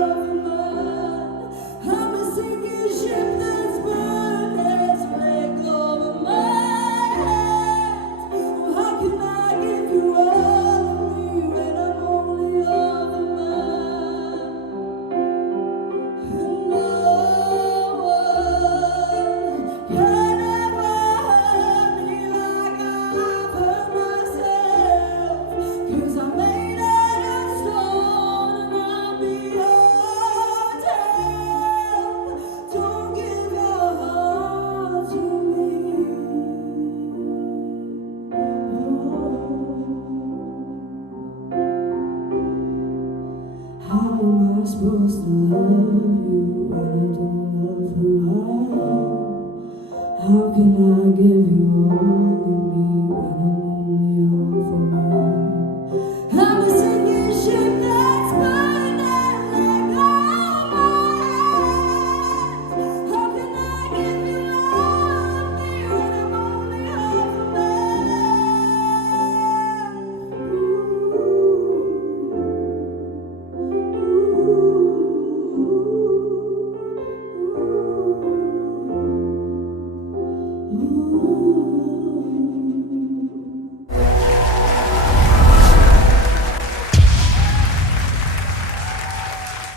of mine. I'm a sinking ship that's burned its flag over my head. Oh, how can I give you all of me when I'm only of mine? And no one can ever hurt me like I've hurt myself. 'Cause I'm made out of stone and I'm beyond help. Don't give your heart to me. How am I supposed to love you when I don't love who I am? How can I give you all of me when I'm